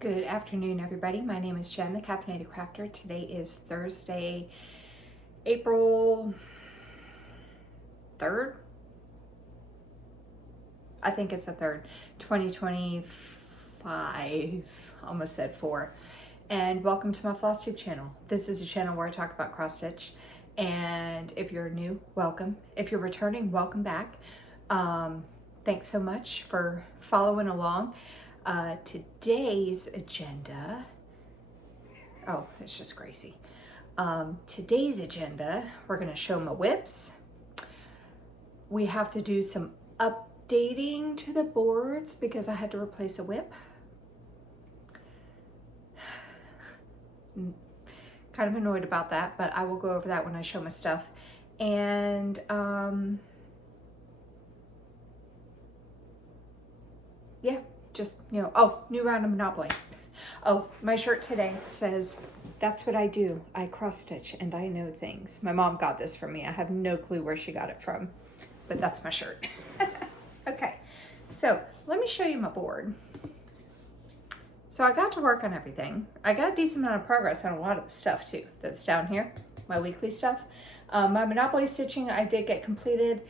Good afternoon, everybody. My name is Jen, the Caffeinated Crafter. Today is Thursday, April 3rd. I think it's the 3rd, 2025. Almost said 4. And welcome to my Flosstube channel. This is a channel where I talk about cross stitch. And if you're new, welcome. If you're returning, welcome back. Thanks so much for following along. Today's agenda, oh, it's just Gracie. Today's agenda, we're going to show my whips. We have to do some updating to the boards because I had to replace a whip. Kind of annoyed about that, but I will go over that when I show my stuff. And yeah, just, you know, oh, new round of Monopoly. Oh, my shirt today says, that's what I do. I cross stitch and I know things. My mom got this for me. I have no clue where she got it from, but that's my shirt. Okay, so let me show you my board. So I got to work on everything. I got a decent amount of progress on a lot of the stuff too that's down here, my weekly stuff. My Monopoly stitching I did get completed.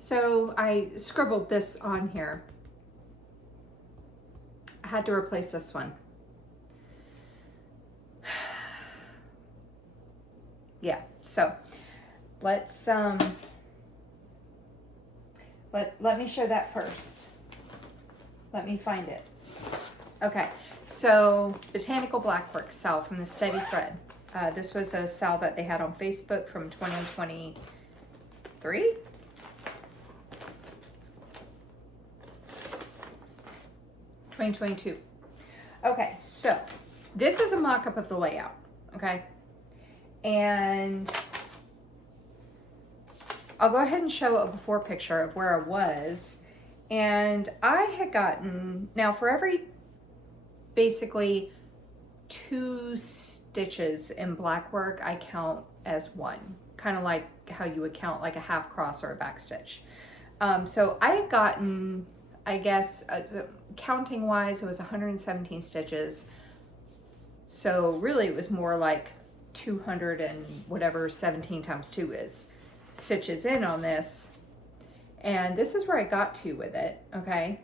So I scribbled this on here. I had to replace this one. Yeah, so let's let me show that first. Let me find it. Okay, so Botanical Blackwork Sal from the Steady Thread. This was a sal that they had on Facebook from 2023. Okay, so this is a mock-up of the layout, okay? And I'll go ahead and show a before picture of where I was. And I had gotten, now for every basically 2 stitches in black work, I count as 1. Kind of like how you would count like a half cross or a back stitch. So I had gotten, I guess, counting wise, it was 117 stitches. So really it was more like 200 and whatever 17 times 2 is stitches in on this. And this is where I got to with it, okay?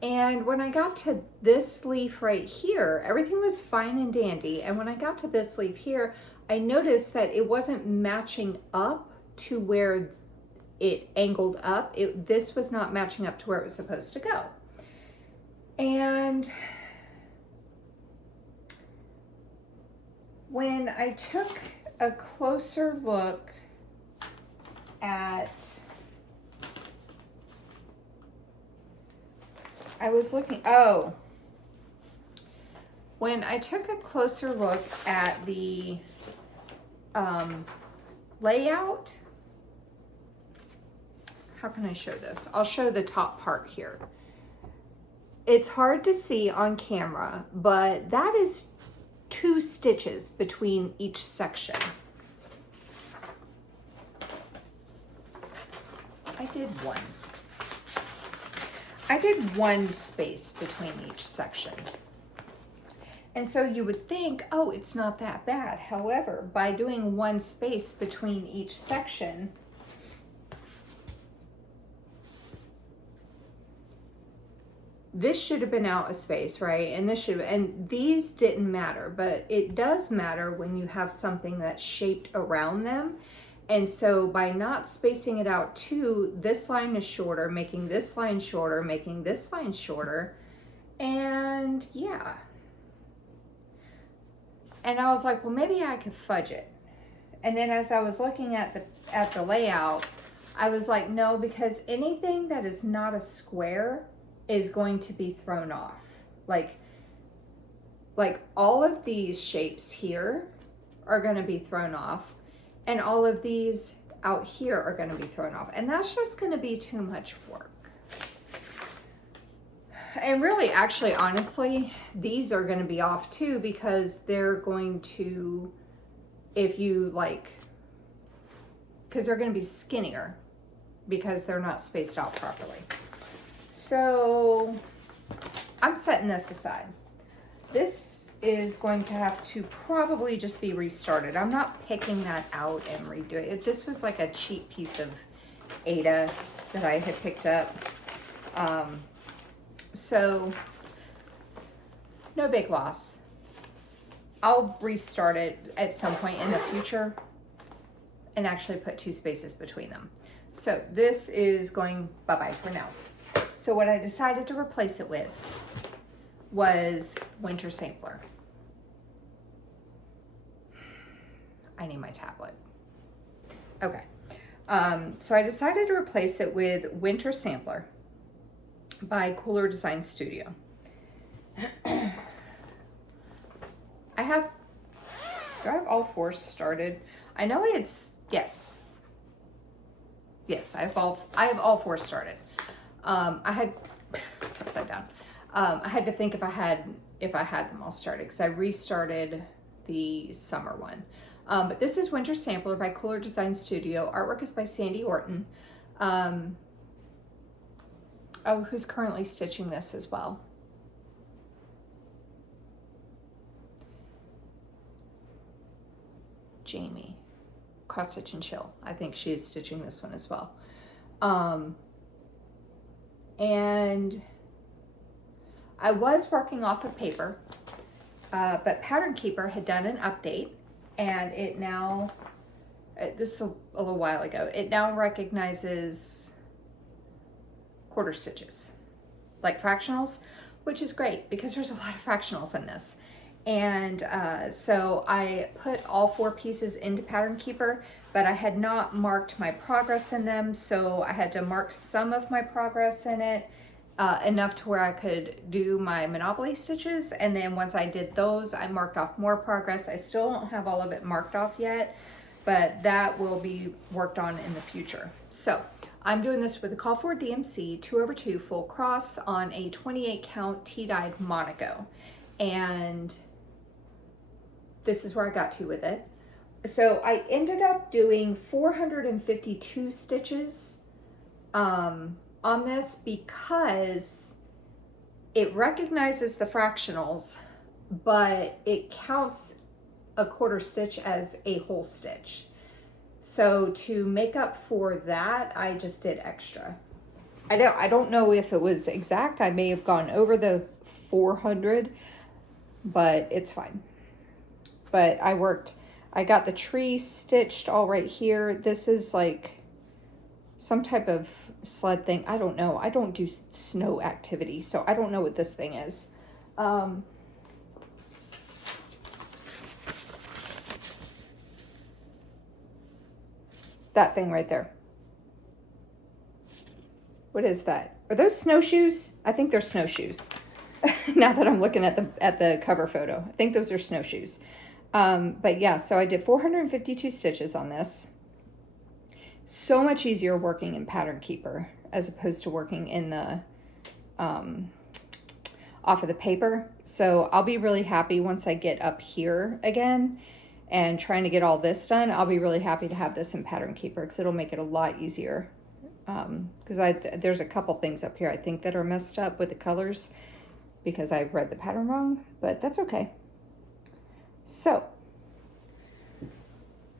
And when I got to this leaf right here, everything was fine and dandy. And when I got to this leaf here, I noticed that it wasn't matching up to where it angled up. This was not matching up to where it was supposed to go. And when I took a closer look at, when I took a closer look at the layout, how can I show this? I'll show the top part here. It's hard to see on camera, but that is 2 stitches between each section. I did 1 space between each section. And so you would think, oh, it's not that bad. However, by doing 1 space between each section, this should have been out a space, right? And this should, and these didn't matter, but it does matter when you have something that's shaped around them. And so by not spacing it out too, this line is shorter, making this line shorter, making this line shorter. And yeah. And I was like, well, maybe I could fudge it. And then as I was looking at the layout, I was like, no, because anything that is not a square is going to be thrown off. Like all of these shapes here are going to be thrown off. And all of these out here are going to be thrown off. And that's just going to be too much work. And really, actually, honestly, these are going to be off too because they're going to, if you like, because they're going to be skinnier because they're not spaced out properly. So I'm setting this aside. This is going to have to probably just be restarted. I'm not picking that out and redoing it. This was like a cheap piece of Ada that I had picked up. So no big loss. I'll restart it at some point in the future and actually put 2 spaces between them. So this is going bye-bye for now. So what I decided to replace it with was Winter Sampler. I need my tablet. Okay. So I decided to replace it with Winter Sampler by Cooler Design Studio. Do I have all 4 started? I know it's, yes, I have all 4 started. It's upside down. I had to think if I had them all started, because I restarted the summer one. But this is Winter Sampler by Cooler Design Studio. Artwork is by Sandy Orton. Who's currently stitching this as well? Jamie, Cross Stitch and Chill. I think she is stitching this one as well. And I was working off of paper, but Pattern Keeper had done an update, and it now, this is a little while ago, it now recognizes quarter stitches, like fractionals, which is great because there's a lot of fractionals in this. And so I put all 4 pieces into Pattern Keeper, but I had not marked my progress in them, so I had to mark some of my progress in it, enough to where I could do my Monopoly stitches. And then once I did those, I marked off more progress. I still don't have all of it marked off yet, but that will be worked on in the future. So I'm doing this with a Call for DMC 2/2 full cross on a 28 count tea-dyed Monaco. And this is where I got to with it. So I ended up doing 452 stitches on this because it recognizes the fractionals, but it counts a quarter stitch as a whole stitch. So to make up for that, I just did extra. I don't know if it was exact. I may have gone over the 400, but it's fine. But I got the tree stitched all right here. This is like some type of sled thing. I don't know. I don't do snow activity, so I don't know what this thing is. That thing right there. What is that? Are those snowshoes? I think they're snowshoes. Now that I'm looking at the cover photo, I think those are snowshoes. But yeah, so I did 452 stitches on this. So much easier working in Pattern Keeper as opposed to working in the off of the paper. So I'll be really happy once I get up here again and trying to get all this done. I'll be really happy to have this in Pattern Keeper because it'll make it a lot easier. Because there's a couple things up here I think that are messed up with the colors because I read the pattern wrong, but that's okay. So,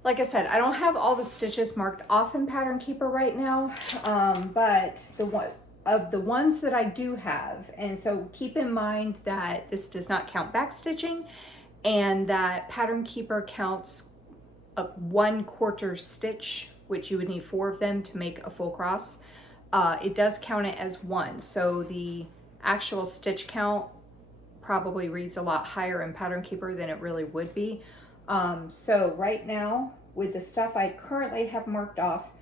like I said, I don't have all the stitches marked off in Pattern Keeper right now, but the ones that I do have, and so keep in mind that this does not count back stitching, and that Pattern Keeper counts a 1/4 stitch, which you would need 4 of them to make a full cross. It does count it as 1, so the actual stitch count probably reads a lot higher in Pattern Keeper than it really would be. So right now, with the stuff I currently have marked off,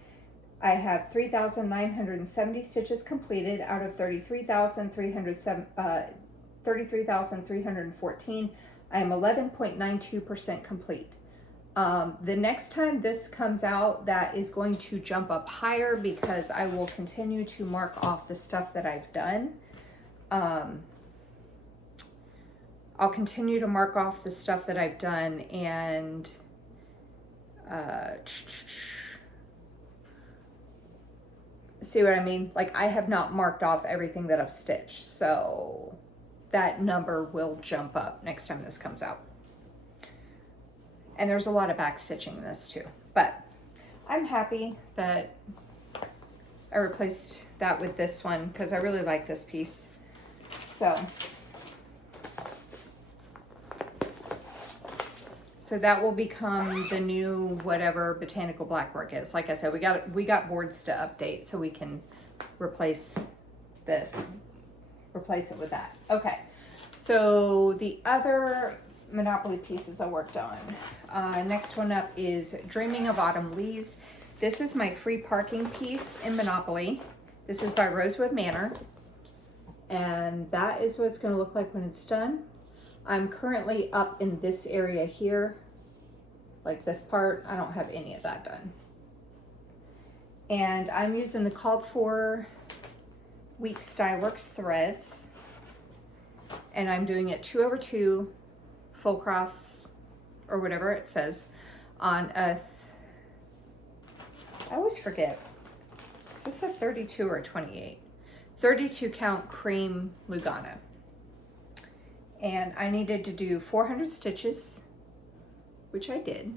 I have 3,970 stitches completed out of 33,314. I am 11.92% complete. The next time this comes out, that is going to jump up higher because I will continue to mark off the stuff that I've done. I'll continue to mark off the stuff that I've done, and See what I mean? Like, I have not marked off everything that I've stitched, so that number will jump up next time this comes out. And there's a lot of back stitching in this too, but I'm happy that I replaced that with this one because I really like this piece. So that will become the new whatever botanical blackwork is. Like I said, we got boards to update, so we can replace this, replace it with that. Okay, so the other Monopoly pieces I worked on. Next one up is Dreaming of Autumn Leaves. This is my free parking piece in Monopoly. This is by Rosewood Manor, and that is what it's going to look like when it's done. I'm currently up in this area here, like this part. I don't have any of that done. And I'm using the called for Weeks Dye Works threads, and I'm doing it 2/2 full cross or whatever it says on a, I always forget, is this a 32 or a 28? 32 count cream Lugano. And I needed to do 400 stitches, which I did.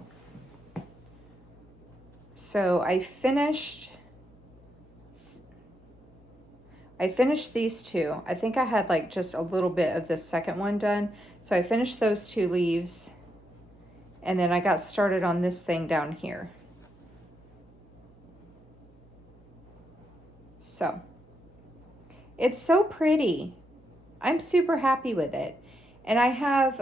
So I finished these two. I think I had like just a little bit of the second one done. So I finished those 2 leaves, and then I got started on this thing down here. So it's so pretty. I'm super happy with it. And I have,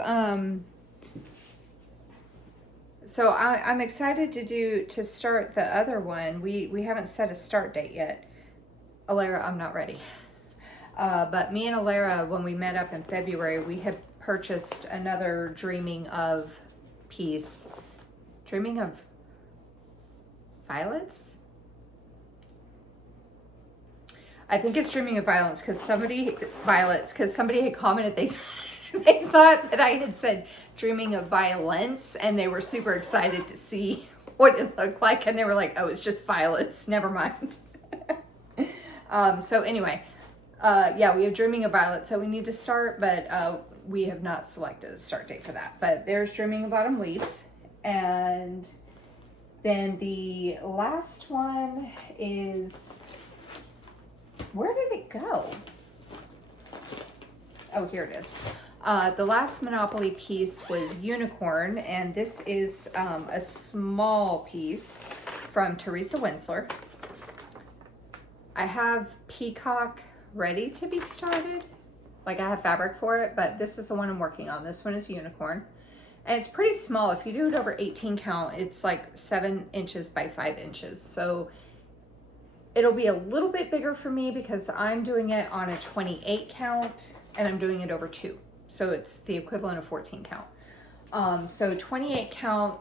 so I'm excited to start the other one. We haven't set a start date yet. Alara, I'm not ready. But me and Alara, when we met up in February, we had purchased another Dreaming of piece. Dreaming of Violets? I think it's Dreaming of Violets because somebody had commented they thought that I had said Dreaming of Violence, and they were super excited to see what it looked like, and they were like, oh, it's just violets, never mind. So anyway, yeah, we have Dreaming of Violets, so we need to start, but we have not selected a start date for that. But there's Dreaming of Autumn Leaves, and then the last one is, where did it go? Oh, here it is. The last Monopoly piece was Unicorn, and this is a small piece from Teresa Winsler. I have Peacock ready to be started. Like, I have fabric for it, but this is the one I'm working on. This one is Unicorn. And it's pretty small. If you do it over 18 count, it's like 7 inches by 5 inches. So it'll be a little bit bigger for me because I'm doing it on a 28 count and I'm doing it over 2. So it's the equivalent of 14 count. So 28 count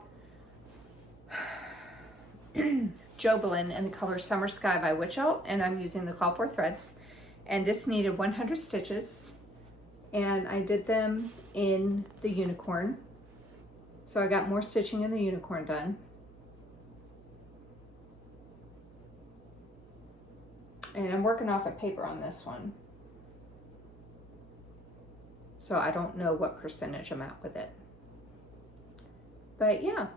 Jobelin in the color Summer Sky by Witch Elk, and I'm using the Call for threads. And this needed 100 stitches, and I did them in the Unicorn. So I got more stitching in the Unicorn done. And I'm working off a paper on this one. So I don't know what percentage I'm at with it. But yeah,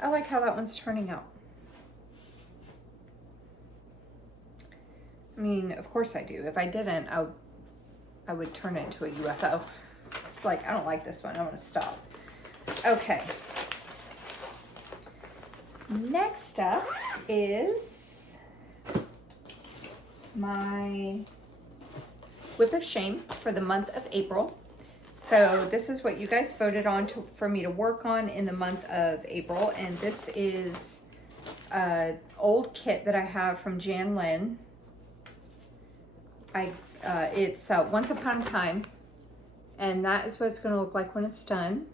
I like how that one's turning out. I mean, of course I do. If I didn't, I would turn it into a UFO. It's like, I don't like this one. I want to stop. Okay. Next up is my Whip of Shame for the month of April. So this is what you guys voted on for me to work on in the month of April. And this is an old kit that I have from Jan Lynn. It's Once Upon a Time. And that is what it's going to look like when it's done.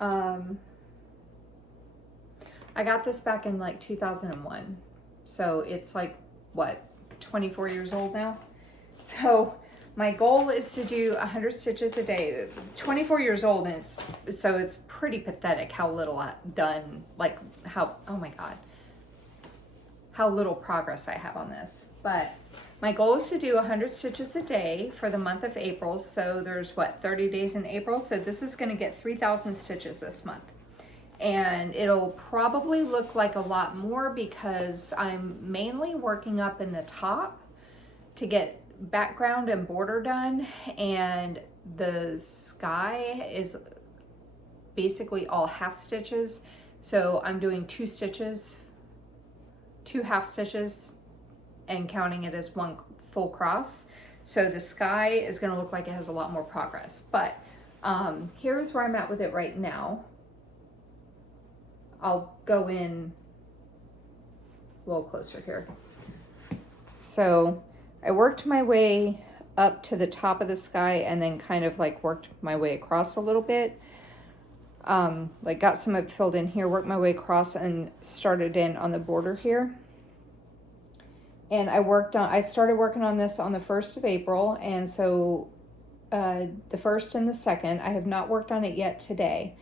I got this back in like 2001. So it's like, what, 24 years old now? So My goal is to do 100 stitches a day. 24 years old, and it's pretty pathetic how little I've done, like how, oh my God, how little progress I have on this. But my goal is to do 100 stitches a day for the month of April. So there's what, 30 days in April. So this is going to get 3,000 stitches this month. And it'll probably look like a lot more because I'm mainly working up in the top to get background and border done, and the sky is basically all half stitches, so I'm doing 2 stitches, 2 half stitches, and counting it as 1 full cross. So the sky is going to look like it has a lot more progress. But here's where I'm at with it right now. I'll go in a little closer here. So I worked my way up to the top of the sky and then kind of like worked my way across a little bit. Like got some of it filled in here, worked my way across and started in on the border here. And I started working on this on the 1st of April. And so the 1st and the 2nd, I have not worked on it yet today.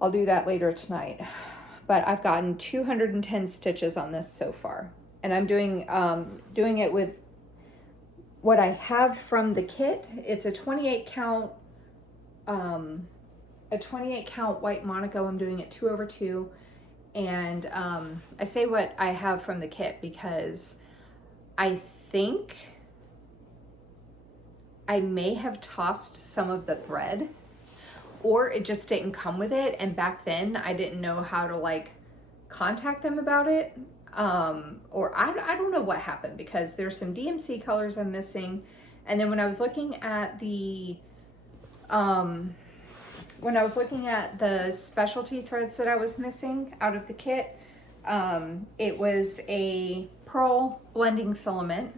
I'll do that later tonight. But I've gotten 210 stitches on this so far. And I'm doing it with what I have from the kit. It's a 28 count white Monaco. I'm doing it 2/2. And I say what I have from the kit because I think I may have tossed some of the thread, or it just didn't come with it. And back then I didn't know how to like contact them about it. Or I don't know what happened, because there's some DMC colors I'm missing. And then when I was looking at the specialty threads that I was missing out of the kit, it was a pearl blending filament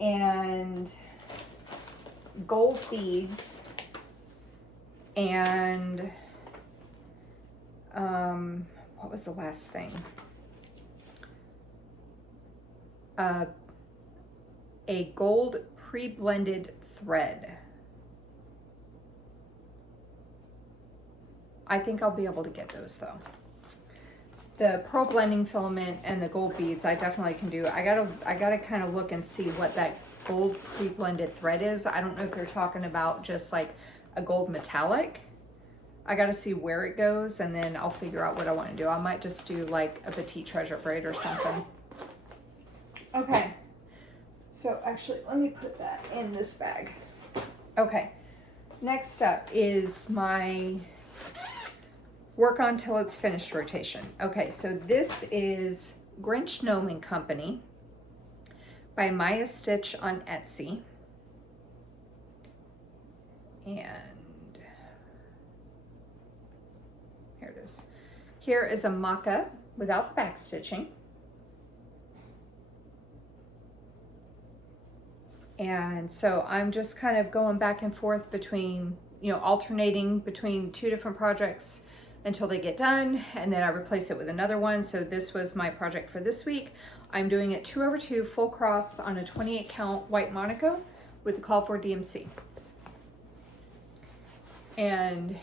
and gold beads and what was the last thing? A gold pre-blended thread. I think I'll be able to get those though. The pearl blending filament and the gold beads I definitely can do. I gotta kind of look and see what that gold pre-blended thread is. I don't know if they're talking about just like a gold metallic. I gotta see where it goes, and then I'll figure out what I want to do. I might just do like a petite treasure braid or something. Okay, so actually let me put that in this bag. Okay, next up is my work on till it's finished rotation. Okay, so this is Grinch Gnome and Company by Maya Stitch on Etsy. And here it is. Here is a mock-up without the back stitching. And so I'm just kind of going back and forth between, alternating between 2 different projects until they get done, and then I replace it with another one. So this was my project for this week. I'm doing it 2/2 full cross on a 28 count white Monaco with the call for DMC. And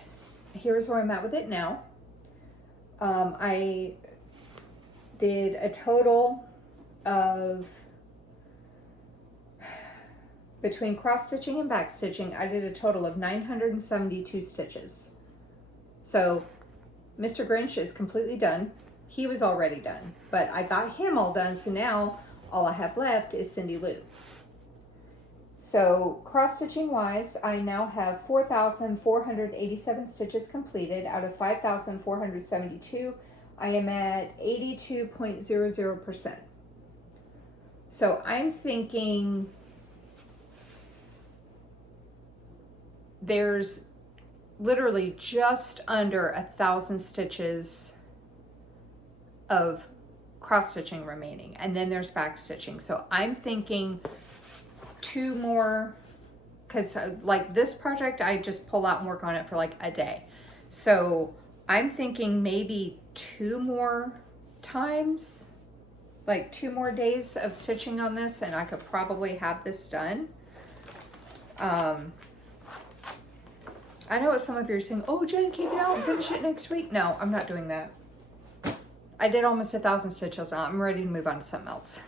here's where I'm at with it now. I did a total of, between cross stitching and back stitching, I did a total of 972 stitches. So Mr. Grinch is completely done. He was already done, but I got him all done. So now all I have left is Cindy Lou. So cross stitching wise, I now have 4,487 stitches completed out of 5,472. I am at 82.00%. So I'm thinking there's literally just under 1,000 stitches of cross stitching remaining, and then there's back stitching. So I'm thinking 2 more, because like this project I just pull out and work on it for like a day. So I'm thinking maybe 2 more times, like 2 more days of stitching on this, and I could probably have this done. I know what some of you are saying, oh, Jen, keep it out and finish it next week. No, I'm not doing that. I did almost 1,000 stitches. I'm ready to move on to something else.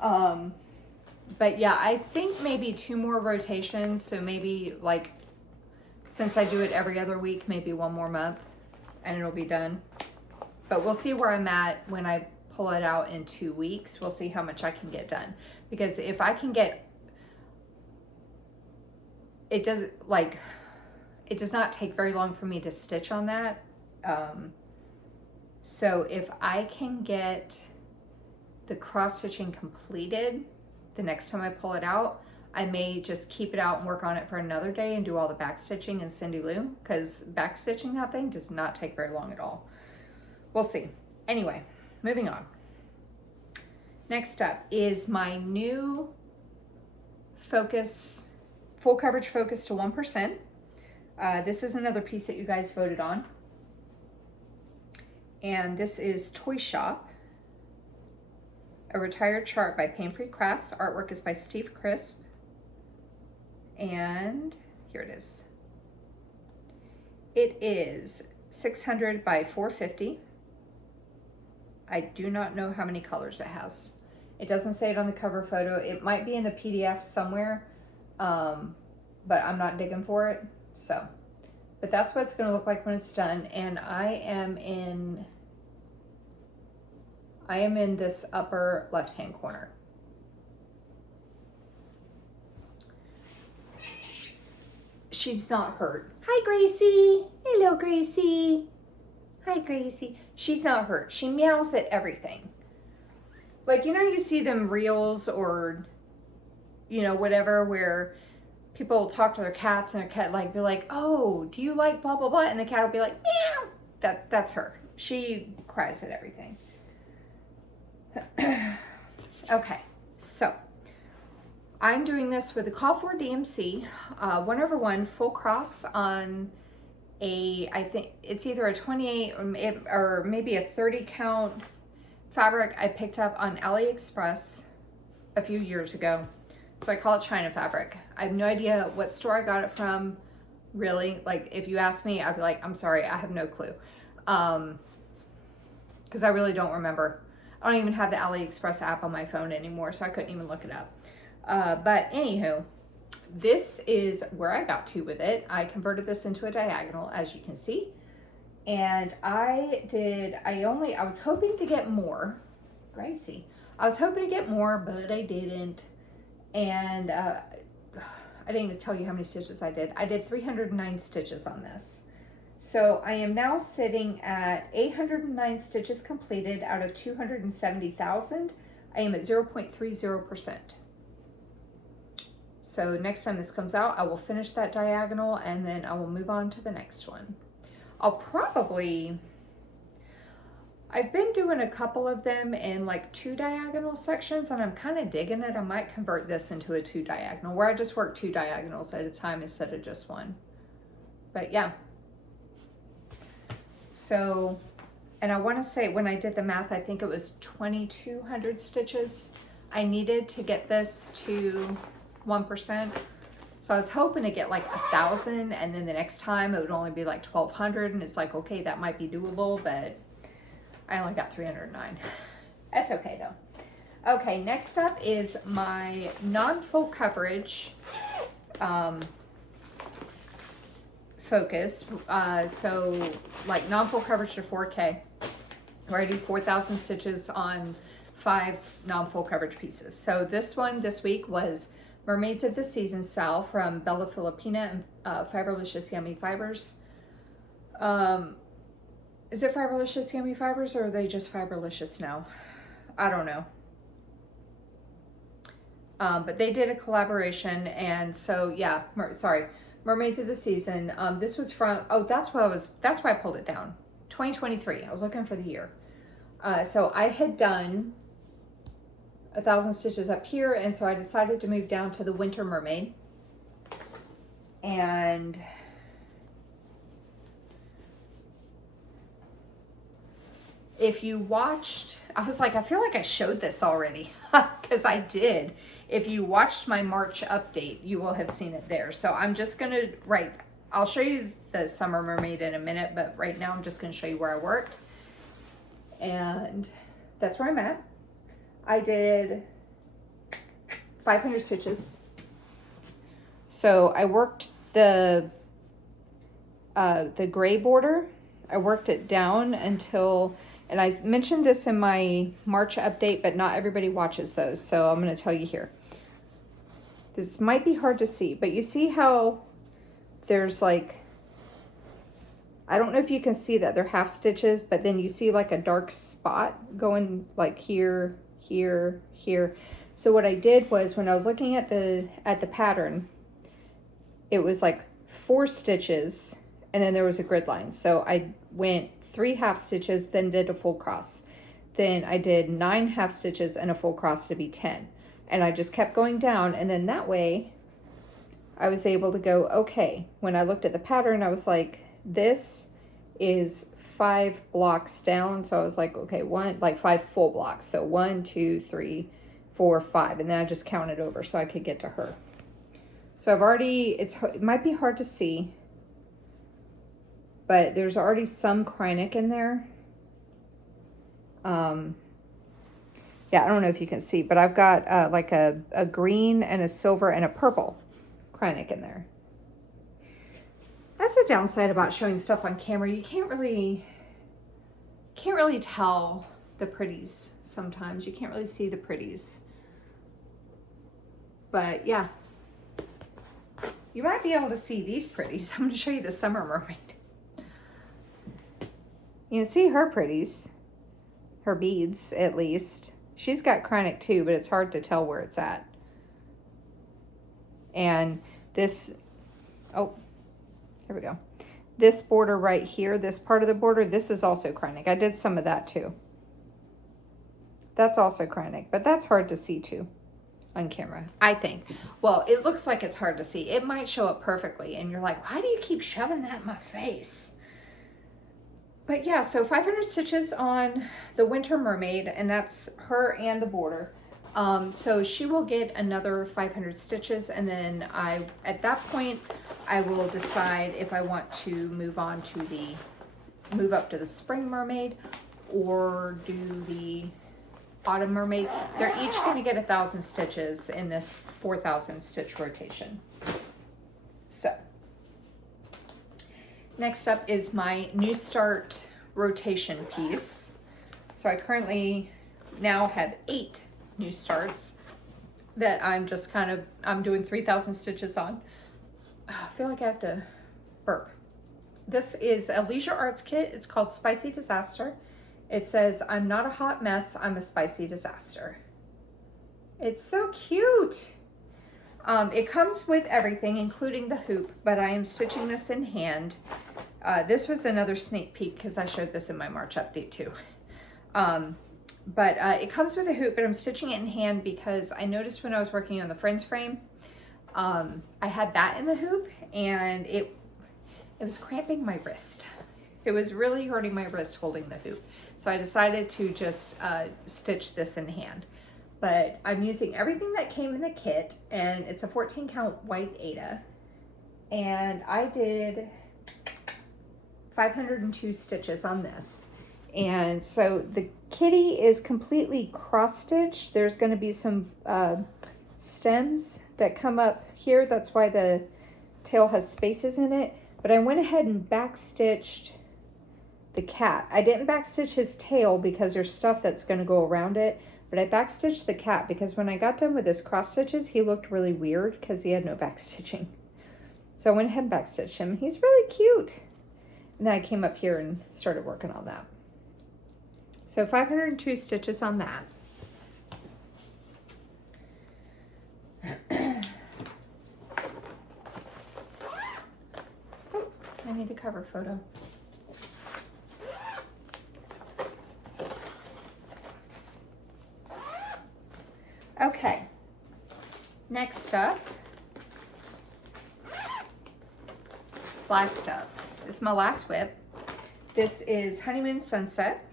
But yeah, I think maybe 2 more rotations. So maybe like, since I do it every other week, maybe 1 more month and it'll be done. But we'll see where I'm at when I pull it out in 2 weeks. We'll see how much I can get done. Because if I can get, it does not take very long for me to stitch on that. So if I can get the cross stitching completed the next time I pull it out, I may just keep it out and work on it for another day and do all the back stitching in Cindy Lou, because back stitching that thing does not take very long at all. We'll see. Anyway, moving on. Next up is my new focus, full coverage focus to 1%. This is another piece that you guys voted on. And this is Toy Shop, a retired chart by Paine Crafts. Artwork is by Steve Crisp. And here it is. It is 600 by 450. I do not know how many colors it has. It doesn't say it on the cover photo. It might be in the PDF somewhere, but I'm not digging for it. So, but that's what it's going to look like when it's done. And I am in this upper left-hand corner. She's not hurt. Hi, Gracie. Hello, Gracie. Hi, Gracie. She's not hurt. She meows at everything. Like, you know, you see them reels or, you know, whatever, where people talk to their cats and their cat like be like, oh, do you like blah, blah, blah? And the cat will be like, meow. That's her. She cries at everything. Okay, so I'm doing this with a call for DMC, 1/1 full cross on a, I think it's either a 28 or maybe a 30 count fabric I picked up on AliExpress a few years ago. So I call it China fabric. I have no idea what store I got it from, really. Like, if you ask me, I'd be like, I'm sorry, I have no clue. Because I really don't remember. I don't even have the AliExpress app on my phone anymore, so I couldn't even look it up. But anywho, this is where I got to with it. I converted this into a diagonal, as you can see. And I was hoping to get more. Gracie. I was hoping to get more, but I didn't. And I didn't even tell you how many stitches I did. I did 309 stitches on this. So I am now sitting at 809 stitches completed out of 270,000. I am at 0.30%. So next time this comes out, I will finish that diagonal and then I will move on to the next one. I've been doing a couple of them in like 2 diagonal sections and I'm kind of digging it. I might convert this into a 2 diagonal where I just work 2 diagonals at a time instead of just 1. But yeah. So, and I want to say when I did the math, I think it was 2,200 stitches I needed to get this to 1%. So I was hoping to get like 1,000 and then the next time it would only be like 1,200 and it's like, okay, that might be doable, but I only got 309. That's okay though. Okay, next up is my non-full coverage focus. So like non-full coverage to 4K, where I do 4,000 stitches on 5 non-full coverage pieces. So this one this week was Mermaids of the Season style from Bella Filipina and Fiberlicious Yummy Fibers. Is it Fiberlicious Yummy Fibers or are they just Fiberlicious now? I don't know. But they did a collaboration, and so yeah, Mermaids of the Season. This was from, oh, that's why I pulled it down. 2023. I was looking for the year. So I had done 1,000 stitches up here, and so I decided to move down to the Winter Mermaid. And if you watched, I was like, I feel like I showed this already, because I did. If you watched my March update, you will have seen it there. So I'm just gonna, I'll show you the Summer Mermaid in a minute, but right now I'm just gonna show you where I worked. And that's where I'm at. I did 500 stitches. So I worked the gray border. I worked it down until, and I mentioned this in my March update, but not everybody watches those. So I'm going to tell you here. This might be hard to see, but you see how there's like, I don't know if you can see that they're half stitches, but then you see like a dark spot going like here, here, here. So what I did was when I was looking at the pattern, it was like 4 stitches and then there was a grid line. So I went 3 half stitches, then did a full cross. Then I did 9 half stitches and a full cross to be 10. And I just kept going down, and then that way I was able to go, okay, when I looked at the pattern, I was like, this is 5 blocks down. So I was like, okay, 5 full blocks. So 1, 2, 3, 4, 5. And then I just counted over so I could get to her. So I've already, it might be hard to see, but there's already some Kreinik in there. Yeah, I don't know if you can see, but I've got like a green and a silver and a purple Kreinik in there. That's the downside about showing stuff on camera. You can't really tell the pretties sometimes. You can't really see the pretties. But yeah, you might be able to see these pretties. I'm going to show you the Summer Mermaid. You can see her pretties, her beads at least. She's got Kreinik too, but it's hard to tell where it's at. And this, oh, here we go. This border right here, this part of the border, this is also Kreinik. I did some of that too. That's also Kreinik, but that's hard to see too on camera, I think. Well, it looks like it's hard to see. It might show up perfectly and you're like, why do you keep shoving that in my face? But yeah, so 500 stitches on the Winter Mermaid, and that's her and the border. So she will get another 500 stitches, and then at that point, I will decide if I want to move up to the Spring Mermaid or do the Autumn Mermaid. They're each going to get 1,000 stitches in this 4,000 stitch rotation. So next up is my New Start rotation piece. So I currently now have 8 New Starts that I'm just I'm doing 3,000 stitches on. I feel like I have to burp. This is a Leisure Arts kit. It's called Spicy Disaster. It says, I'm not a hot mess, I'm a spicy disaster. It's so cute. It comes with everything, including the hoop, but I am stitching this in hand. This was another sneak peek because I showed this in my March update too. But it comes with a hoop, but I'm stitching it in hand because I noticed when I was working on the Friends frame, I had that in the hoop and it was cramping my wrist. It was really hurting my wrist holding the hoop. So I decided to just stitch this in hand. But I'm using everything that came in the kit, and it's a 14 count white Aida. And I did 502 stitches on this. And so the kitty is completely cross stitched. There's going to be some stems that come up here. That's why the tail has spaces in it. But I went ahead and back stitched the cat. I didn't back stitch his tail because there's stuff that's going to go around it. But I back stitched the cat because when I got done with his cross stitches, he looked really weird because he had no back stitching. So I went ahead and back stitched him. He's really cute. And then I came up here and started working on that. So 502 stitches on that. Oh, I need the cover photo. Okay, next up, Flosstube. This is my last whip. This is Honeymoon Sunset.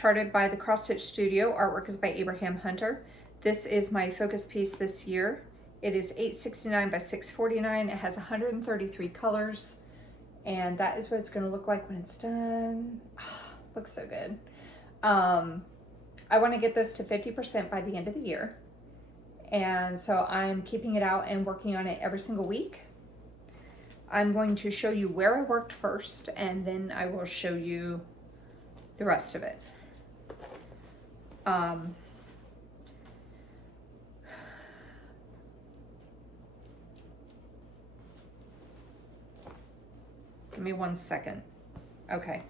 Charted by the Cross Stitch Studio. Artwork is by Abraham Hunter. This is my focus piece this year. It is $8.69 by $6.49. It has 133 colors, and that is what it's going to look like when it's done. Oh, looks so good. I want to get this to 50% by the end of the year, and so I'm keeping it out and working on it every single week. I'm going to show you where I worked first, and then I will show you the rest of it. Give me 1 second. Okay.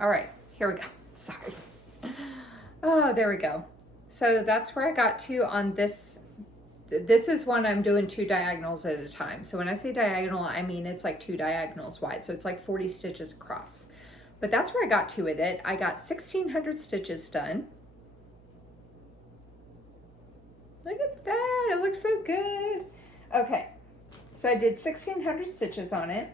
All right, here we go. Sorry. Oh, there we go. So that's where I got to on this. This is one I'm doing 2 diagonals at a time. So when I say diagonal, I mean it's like 2 diagonals wide. So it's like 40 stitches across. But that's where I got to with it. I got 1,600 stitches done. Look at that, it looks so good. Okay, so I did 1,600 stitches on it.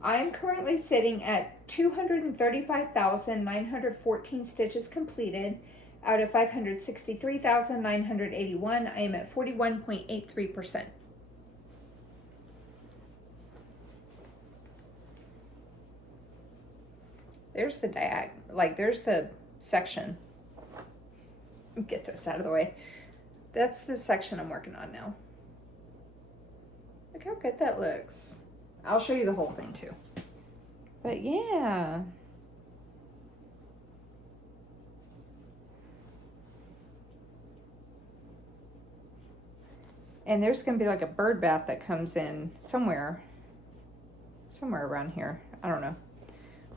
I am currently sitting at 235,914 stitches completed. Out of 563,981, I am at 41.83%. There's the there's the section. Get this out of the way. That's the section I'm working on now. Look how good that looks. I'll show you the whole thing too. But yeah. And there's going to be like a bird bath that comes in somewhere around here. I don't know.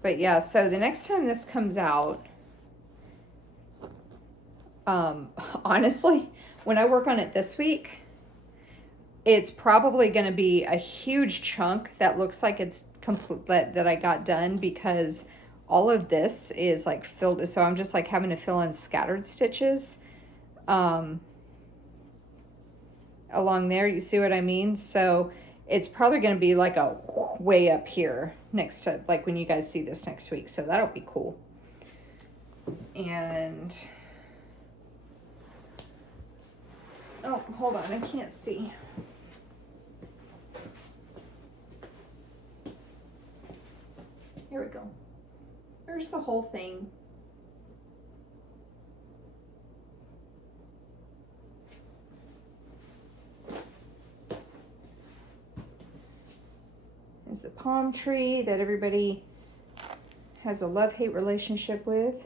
But yeah, so the next time this comes out, honestly, when I work on it this week, it's probably going to be a huge chunk that looks like it's complete, that I got done, because all of this is like filled. So I'm just like having to fill in scattered stitches along there. You see what I mean? So it's probably going to be like a way up here next to, like, when you guys see this next week. So that'll be cool. And oh, hold on, I can't see. Here we go. There's the whole thing. There's the palm tree that everybody has a love-hate relationship with.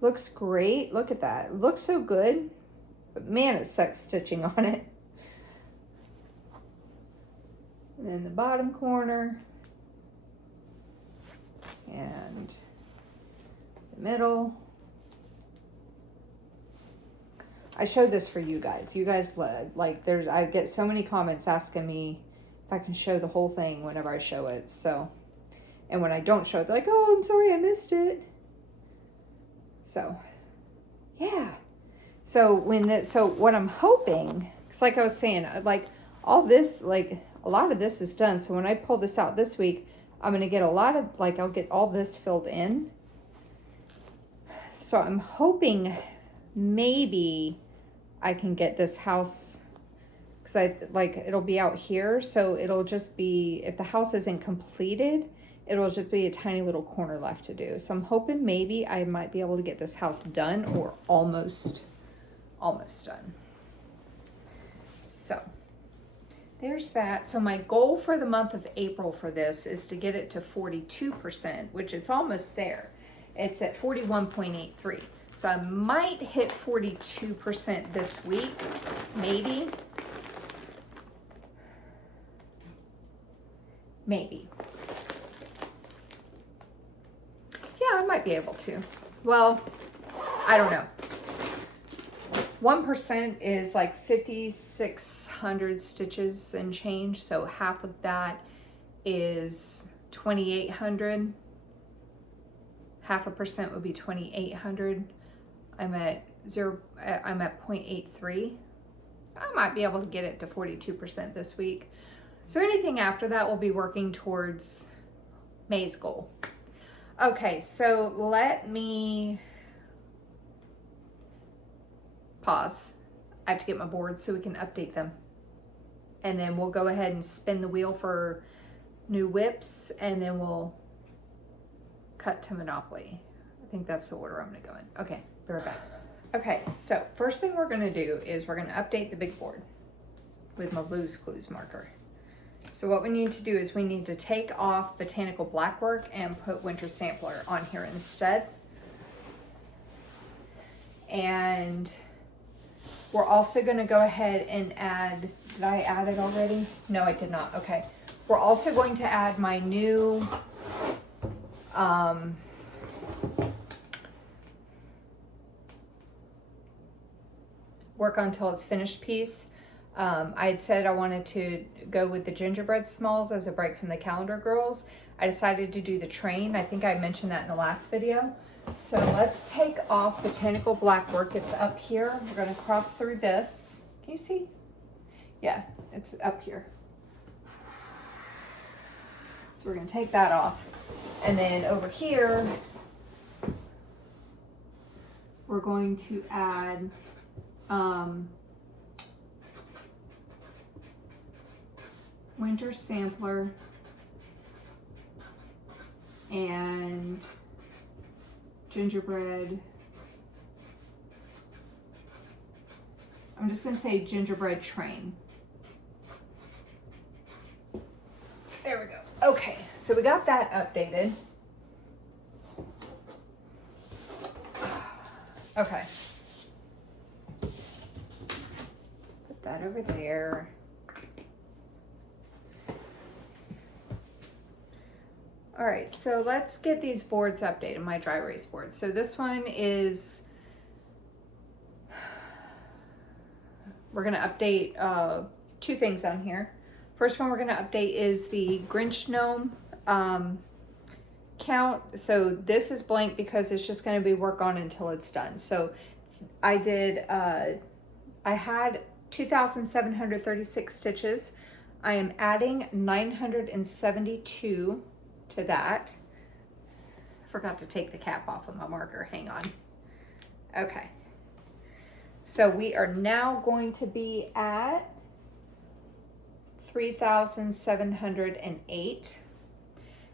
Looks great. Look at that. It looks so good. But man, it sucks stitching on it. And then the bottom corner. And the middle. I showed this for you guys. You guys like, I get so many comments asking me if I can show the whole thing whenever I show it. So, and when I don't show it, they're like, oh, I'm sorry, I missed it. So, yeah. So what I'm hoping, because like I was saying, like all this, like a lot of this is done. So when I pull this out this week, I'm going to get a lot of, like, I'll get all this filled in. So I'm hoping maybe I can get this house, because it'll be out here. So it'll just be, if the house isn't completed, it'll just be a tiny little corner left to do. So I'm hoping maybe I might be able to get this house done, or almost done. So there's that. So my goal for the month of April for this is to get it to 42%, which it's almost there. It's at 41.83. So I might hit 42% this week, maybe. Maybe. Yeah, I might be able to. Well, I don't know. 1% is like 5,600 stitches and change. So half of that is 2,800. 0.5% would be 2,800. I'm at 0.83. I might be able to get it to 42% this week. So anything after that will be working towards May's goal. Okay, so let me pause. I have to get my boards so we can update them. And then we'll go ahead and spin the wheel for new whips, and then we'll cut to Monopoly. I think that's the order I'm gonna go in. Okay, be right back. Okay, so first thing we're gonna do is we're gonna update the big board with my Blue's Clues marker. So what we need to do is we need to take off Botanical Blackwork and put Winter Sampler on here instead. And we're also gonna go ahead and add, did I add it already? No, I did not, okay. We're also going to add my new Work Until It's Finished piece. I had said I wanted to go with the gingerbread smalls as a break from the calendar girls. I decided to do the train. I think I mentioned that in the last video. So let's take off Botanical Blackwork. It's up here. We're going to cross through this. Can you see? Yeah, it's up here. So we're going to take that off. And then over here, we're going to add Winter Sampler and gingerbread. I'm just going to say gingerbread train. There we go. Okay, so we got that updated. Okay. Put that over there. All right, so let's get these boards updated, my dry erase boards. So this one is, we're gonna update two things on here. First one we're gonna update is the Grinch gnome count. So this is blank because it's just gonna be work on until it's done. So I did, I had 2,736 stitches. I am adding 972 to that. Forgot to take the cap off of my marker, hang on. Okay, so we are now going to be at 3,708.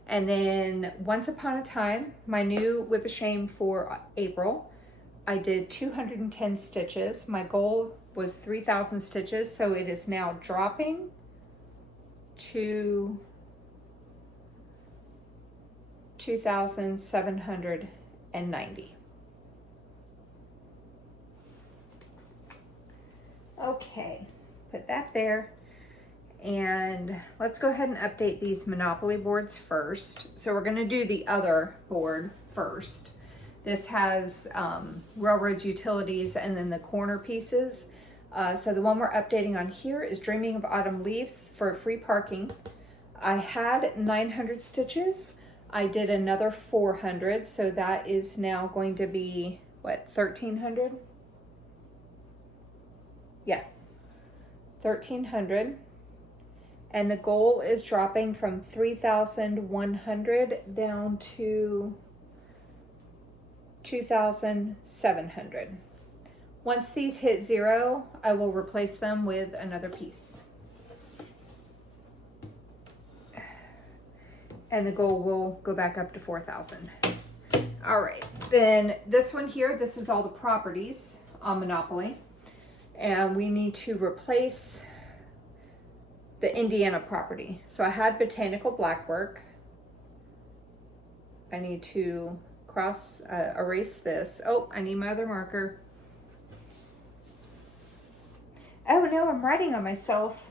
And then Once Upon a Time, my new Whip of Shame for April, I did 210 stitches. My goal was 3,000 stitches, so it is now dropping to 2,790. Okay, put that there. And let's go ahead and update these Monopoly boards first. So we're gonna do the other board first. This has Railroads, Utilities, and then the corner pieces. So the one we're updating on here is Dreaming of Autumn Leaves for free parking. I had 900 stitches. I did another 400, so that is now going to be, what, 1,300? Yeah, 1,300. And the goal is dropping from 3,100 down to 2,700. Once these hit 0, I will replace them with another piece. And the goal will go back up to 4,000. All right, then this one here, this is all the properties on Monopoly. And we need to replace the Indiana property. So I had Botanical Blackwork. I need to erase this. Oh, I need my other marker. Oh no, I'm writing on myself.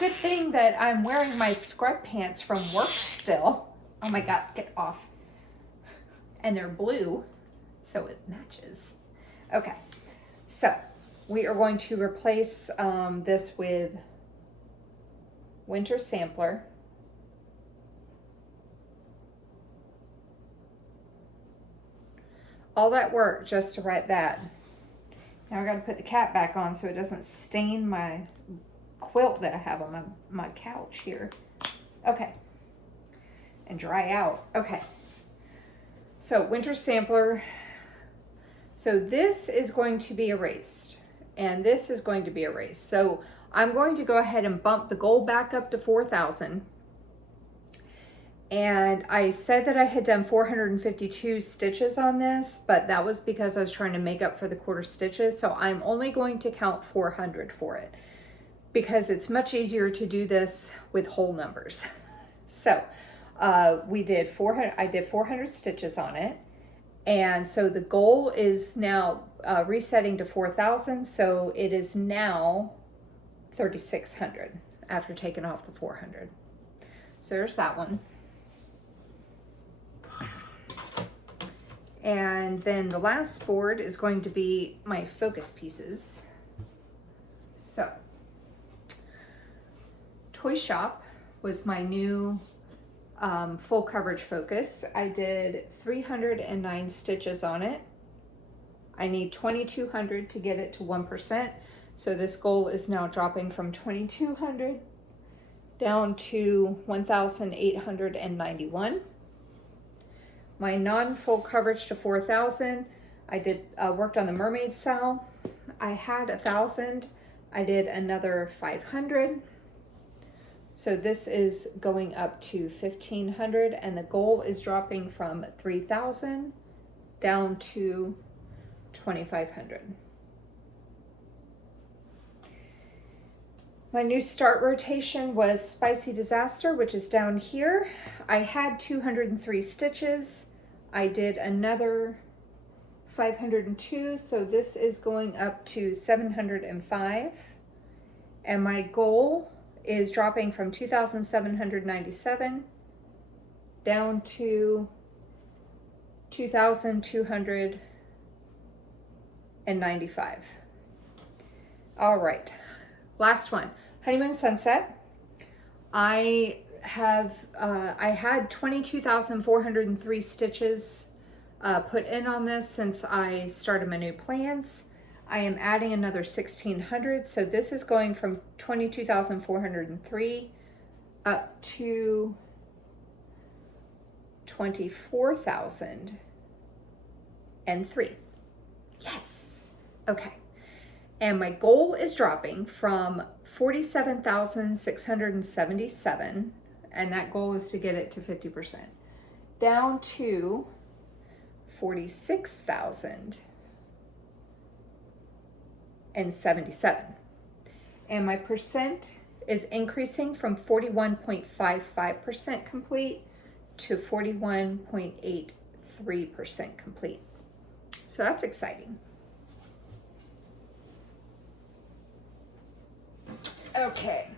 Good thing that I'm wearing my scrub pants from work still. Oh my God, get off. And they're blue, so it matches. Okay, so we are going to replace this with Winter Sampler. All that work just to write that. Now I gotta put the cap back on so it doesn't stain my quilt that I have on my couch here. Okay. And dry out. Okay. So winter sampler. So this is going to be erased, and this is going to be erased. So I'm going to go ahead and bump the goal back up to 4,000. And I said that I had done 452 stitches on this, but that was because I was trying to make up for the quarter stitches. So I'm only going to count 400 for it because it's much easier to do this with whole numbers. So we did 400, I did 400 stitches on it. And so the goal is now resetting to 4,000. So it is now 3,600 after taking off the 400. So there's that one. And then the last board is going to be my focus pieces. So Toy Shop was my new full coverage focus. I did 309 stitches on it. I need 2,200 to get it to 1%. So this goal is now dropping from 2,200 down to 1,891. My non-full coverage to 4,000. I did worked on the mermaid sow. I had 1,000. I did another 500. So this is going up to 1,500, and the goal is dropping from 3,000 down to 2,500. My new start rotation was Spicy Disaster, which is down here. I had 203 stitches. I did another 502, so this is going up to 705. And my goal is dropping from 2,797 down to 2,295. All right. Last one, Honeymoon Sunset. I had 22,403 stitches put in on this since I started my new plans. I am adding another 1,600, so this is going from 22,403 up to 24,003. Yes. Okay. And my goal is dropping from 47,677, and that goal is to get it to 50%, down to 46,077. And my percent is increasing from 41.55% complete to 41.83% complete. So that's exciting. Okay.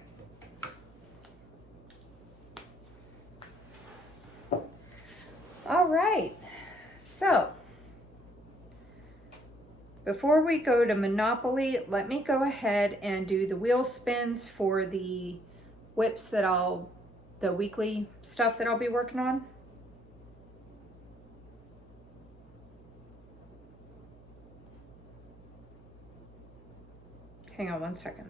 All right. So before we go to Monopoly, let me go ahead and do the wheel spins for the whips that the weekly stuff that I'll be working on. Hang on one second.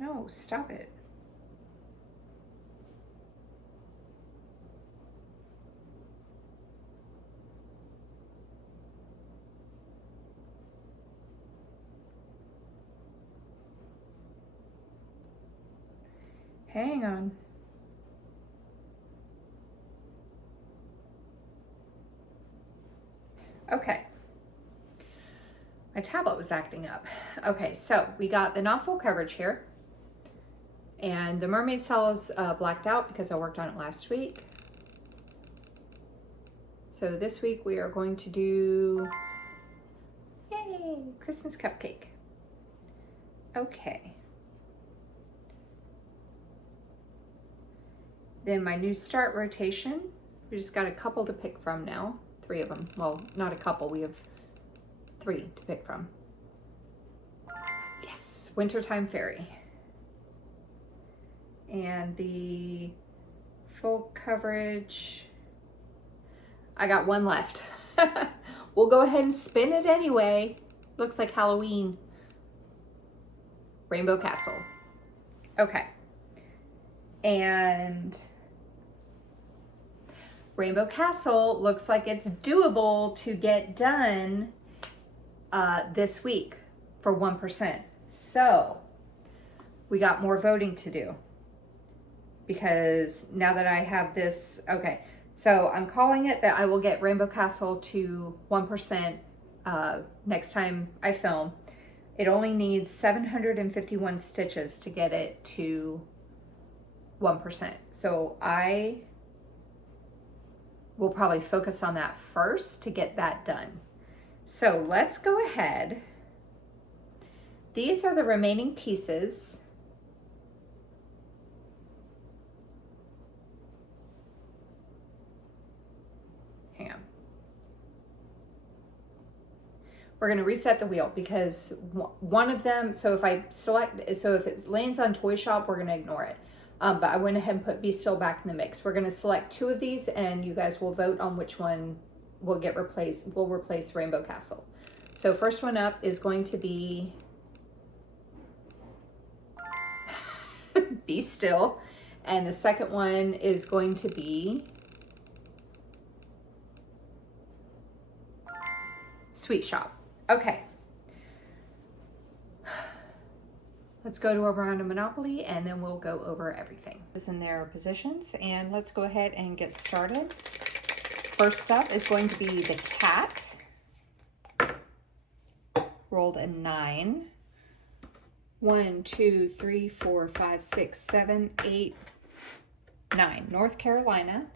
No, stop it. Hang on. Okay. My tablet was acting up. Okay, so we got the not full coverage here. And the mermaid cell is blacked out because I worked on it last week. So this week we are going to do, yay, Christmas cupcake. Okay. Then my new start rotation, we just got a couple to pick from now. 3 of them. Well, not a couple, we have 3 to pick from. Yes, Wintertime Fairy. And the full coverage, I got 1 left. We'll go ahead and spin it anyway. Looks like Halloween. Rainbow Castle. Okay. And Rainbow Castle looks like it's doable to get done this week for 1%. So we got more voting to do because now that I have this, okay. So I'm calling it that I will get Rainbow Castle to 1% next time I film. It only needs 751 stitches to get it to 1%. So I will probably focus on that first to get that done. So let's go ahead. These are the remaining pieces. Hang on. We're going to reset the wheel because one of them, so if I select, so if it lands on Toy Shop, we're going to ignore it. But I went ahead and put Be Still back in the mix. We're going to select 2 of these and you guys will vote on which one will get replaced, will replace Rainbow Castle. So first one up is going to be Be Still. And the second one is going to be Sweet Shop. Okay. Let's go to a round of Monopoly and then we'll go over everything. This is in their positions and let's go ahead and get started. First up is going to be the cat. Rolled a 9. 1, 2, 3, 4, 5, 6, 7, 8, 9. North Carolina.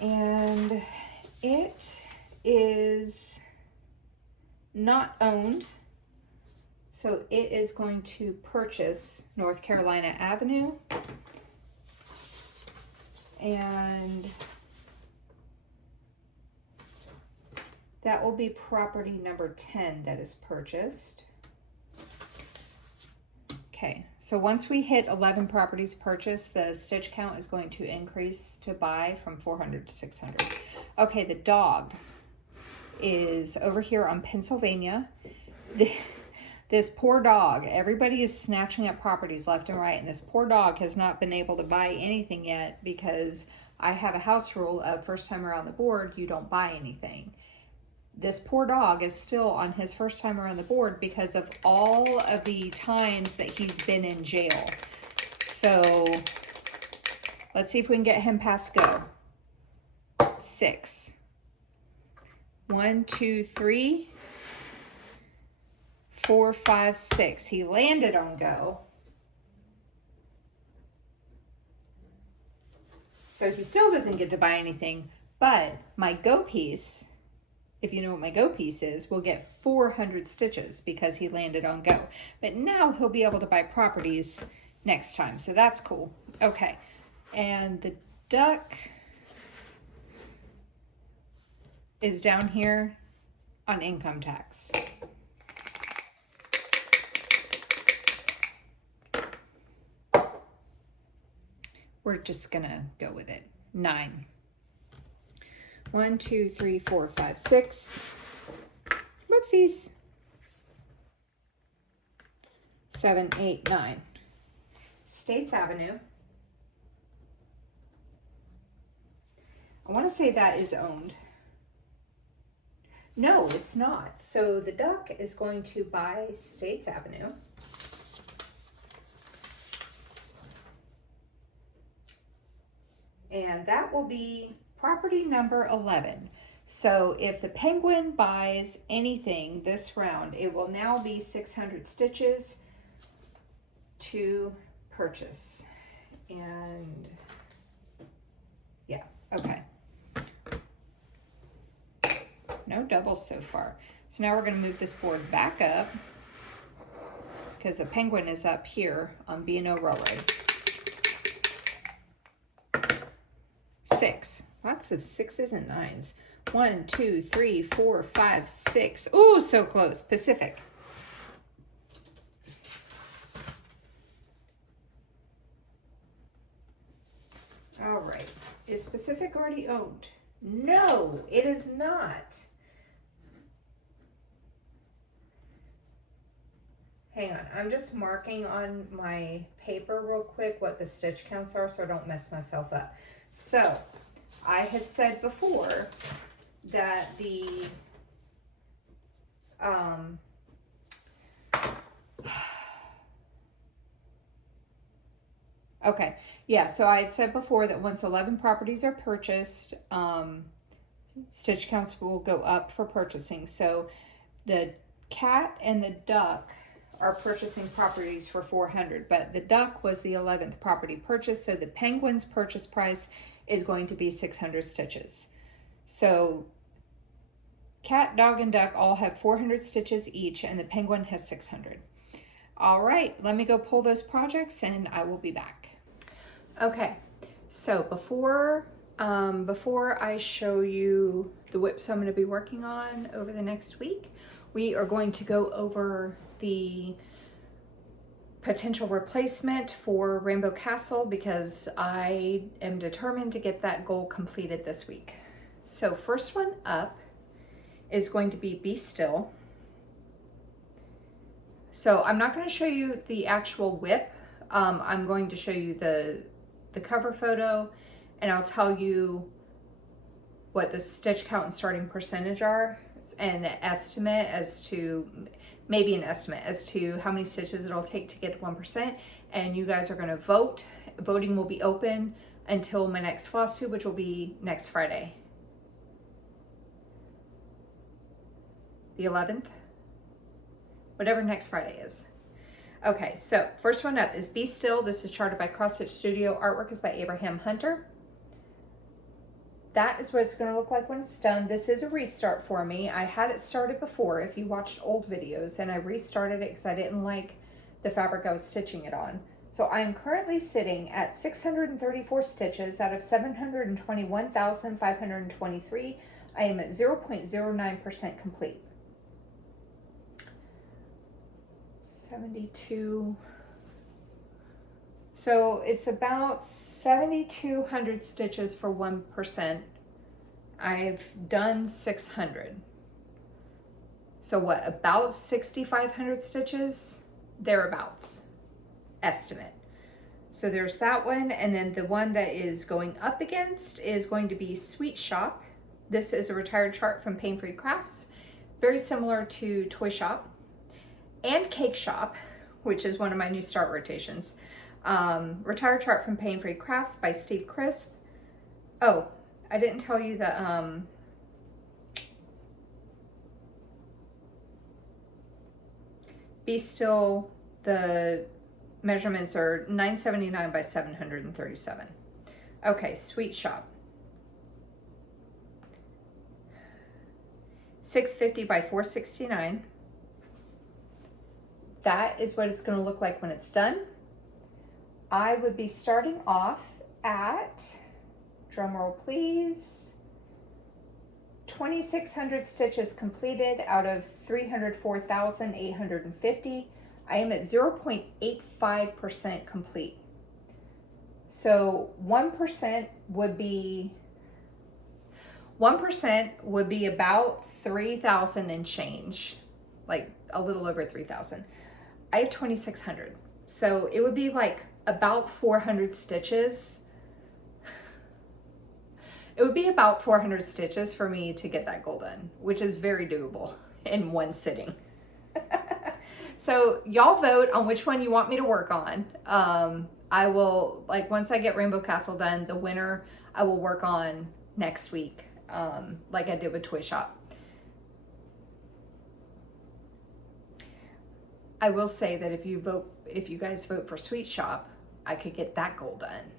And it is not owned, so it is going to purchase North Carolina Avenue, and that will be property number 10 that is purchased. Okay, so once we hit 11 properties purchased, the stitch count is going to increase to buy from 400 to 600. Okay, the dog is over here on Pennsylvania. This poor dog, everybody is snatching up properties left and right, and this poor dog has not been able to buy anything yet because I have a house rule of first time around the board, you don't buy anything. This poor dog is still on his first time around the board because of all of the times that he's been in jail. So let's see if we can get him past go. 6. 1, 2, 3, 4, 5, 6. He landed on go. So he still doesn't get to buy anything, but my go piece, if you know what my go piece is, will get 400 stitches because he landed on go. But now he'll be able to buy properties next time, so that's cool. Okay, and the duck is down here on income tax. We're just gonna go with it. 9. 1, 2, 3, 4, 5, 6. Whoopsies. 7, 8, 9. States Avenue. I want to say that is owned. No, it's not. So the duck is going to buy States Avenue. And that will be property number 11. So if the penguin buys anything this round, it will now be 600 stitches to purchase. And yeah, okay. No doubles so far. So now we're going to move this board back up because the penguin is up here on B&O Railroad. 6. Lots of 6s and 9s. 1, 2, 3, 4, 5, 6. Ooh, so close. Pacific. All right. Is Pacific already owned? No, it is not. Hang on, I'm just marking on my paper real quick what the stitch counts are so I don't mess myself up. So, I had said before that the okay, yeah, so I had said before that once 11 properties are purchased, stitch counts will go up for purchasing. So the cat and the duck are purchasing properties for 400, but the duck was the 11th property purchase, so the penguin's purchase price is going to be 600 stitches. So cat, dog, and duck all have 400 stitches each, and the penguin has 600. All right, let me go pull those projects and I will be back. Okay, so before I show you the whips I'm going to be working on over the next week, we are going to go over the potential replacement for Rainbow Castle because I am determined to get that goal completed this week. So first one up is going to be Still. So I'm not going to show you the actual whip. I'm going to show you the cover photo, and I'll tell you what the stitch count and starting percentage are, and an estimate as to, maybe an estimate as to how many stitches it'll take to get to 1%. And you guys are going to vote. Voting will be open until my next Flosstube, which will be next Friday, the 11th, whatever next Friday is. Okay, so first one up is Be Still. This is charted by Cross Stitch Studio. Artwork is by Abraham Hunter. That is what it's going to look like when it's done. This is a restart for me. I had it started before if you watched old videos, and I restarted it because I didn't like the fabric I was stitching it on. So I am currently sitting at 634 stitches out of 721,523. I am at 0.09% complete. 72. So it's about 7,200 stitches for 1%. I've done 600. So what, about 6,500 stitches? Thereabouts, estimate. So there's that one, and then the one that is going up against is going to be Sweet Shop. This is a retired chart from Paine Crafts, very similar to Toy Shop and Cake Shop, which is one of my new start rotations. Retired chart from Paine Crafts by Steve Crisp. Oh, I didn't tell you that Be Still, the measurements are 979 by 737. Okay, Sweet Shop. 650 by 469. That is what it's going to look like when it's done. I would be starting off at, drumroll please, 2,600 stitches completed out of 304,850. I am at 0.85% complete. So 1% would be about 3,000 and change, like a little over 3,000. I have 2,600, so it would be like about 400 stitches. It would be about 400 stitches for me to get that goal done, which is very doable in one sitting. So y'all vote on which one you want me to work on. I will, like, once I get Rainbow Castle done, the winner I will work on next week, like I did with Toy Shop. I will say that if you guys vote for Sweet Shop, I could get that goal done.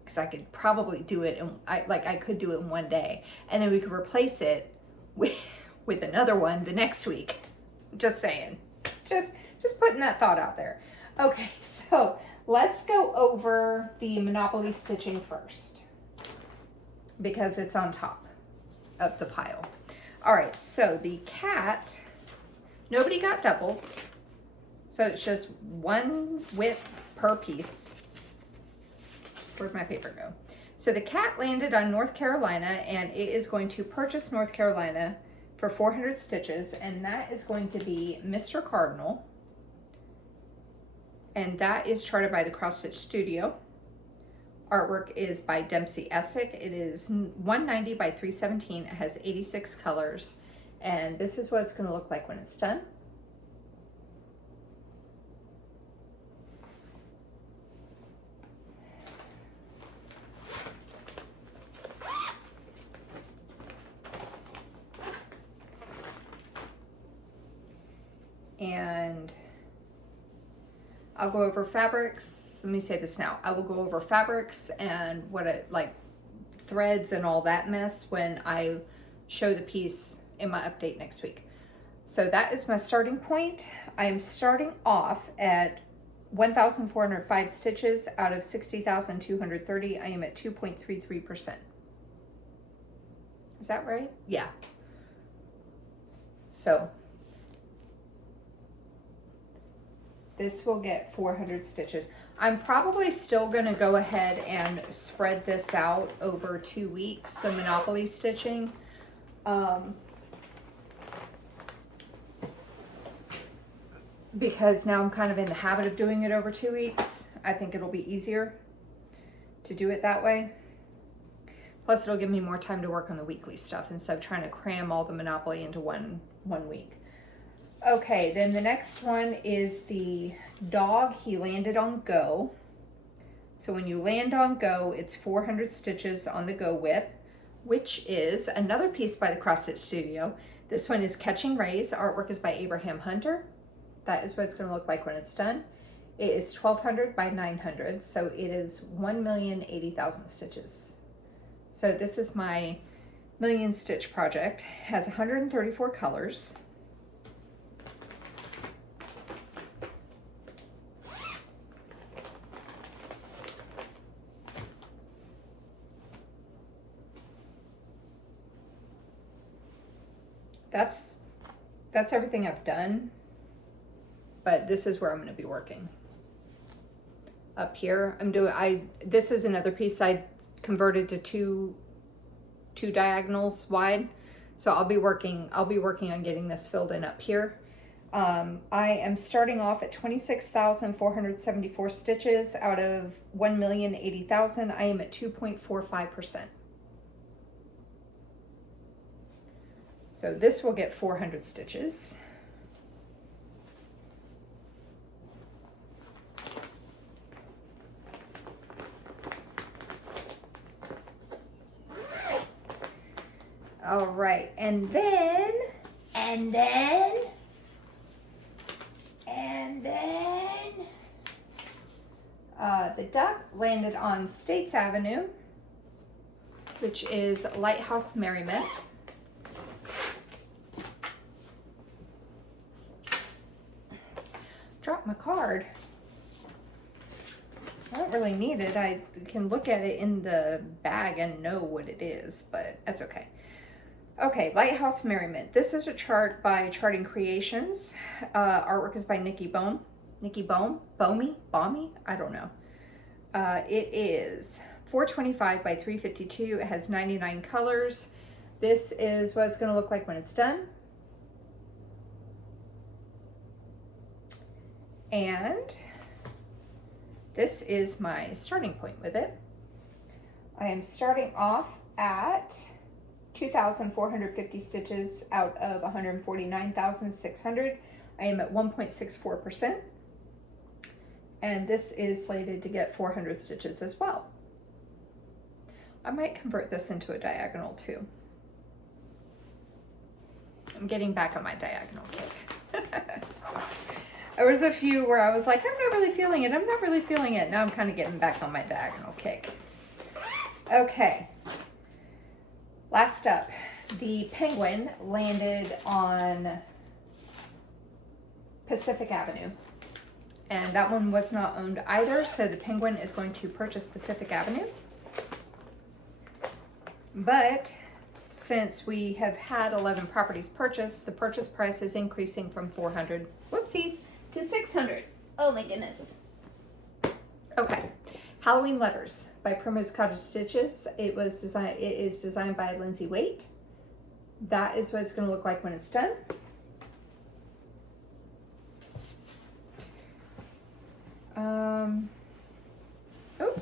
Because I could probably do it, I could do it in one day, and then we could replace it with another one the next week. Just saying, just putting that thought out there. Okay, so let's go over the Monopoly stitching first, because it's on top of the pile. All right, so the cat, nobody got doubles, so it's just one width per piece. Where'd my paper go? So the cat landed on North Carolina, and it is going to purchase North Carolina for 400 stitches, and that is going to be Mr. Cardinal. And that is charted by the Cross Stitch Studio. Artwork is by Dempsey Essick. It is 190 by 317. It has 86 colors. And this is what it's going to look like when it's done. And I'll go over fabrics. Let me say this now. I will go over fabrics and what it, like threads and all that mess when I show the piece in my update next week. So that is my starting point. I am starting off at 1,405 stitches out of 60,230. I am at 2.33%. Is that right? Yeah. So this will get 400 stitches. I'm probably still going to go ahead and spread this out over 2 weeks, the Monopoly stitching. Because now I'm kind of in the habit of doing it over 2 weeks. I think it'll be easier to do it that way. Plus it'll give me more time to work on the weekly stuff instead of trying to cram all the Monopoly into one week. Okay, then the next one is the dog. He landed on Go. So when you land on Go, it's 400 stitches on the Go whip, which is another piece by the Cross Stitch Studio. This one is Catching Rays. Artwork is by Abraham Hunter. That is what it's going to look like when it's done. It is 1,200 by 900, so it is 1,080,000 stitches. So this is my million stitch project. It has 134 colors. That's everything I've done, but this is where I'm going to be working. Up here, this is another piece I converted to two diagonals wide, so I'll be working on getting this filled in up here. I am starting off at 26,474 stitches out of 1,080,000. I am at 2.45%. So this will get 400 stitches. All right, and then the duck landed on States Avenue, which is Lighthouse Merriment. Dropped my card. I don't really need it. I can look at it in the bag and know what it is, but that's okay. Okay, Lighthouse Merriment. This is a chart by Charting Creations. Artwork is by Nikki Bohm. Bomi? I don't know. It is 425 by 352. It has 99 colors. This is what it's going to look like when it's done. And this is my starting point with it. I am starting off at 2,450 stitches out of 149,600. I am at 1.64%. And this is slated to get 400 stitches as well. I might convert this into a diagonal too. I'm getting back on my diagonal kick. There was a few where I was like, I'm not really feeling it. I'm not really feeling it. Now I'm kind of getting back on my diagonal kick. Okay. Last up, the penguin landed on Pacific Avenue. And that one was not owned either, so the penguin is going to purchase Pacific Avenue. But since we have had 11 properties purchased, the purchase price is increasing from 400, whoopsies, to 600. Oh my goodness. Okay, Halloween Letters by Primrose Cottage Stitches. It is designed by Lindsay Waite. That is what it's going to look like when it's done. Oh,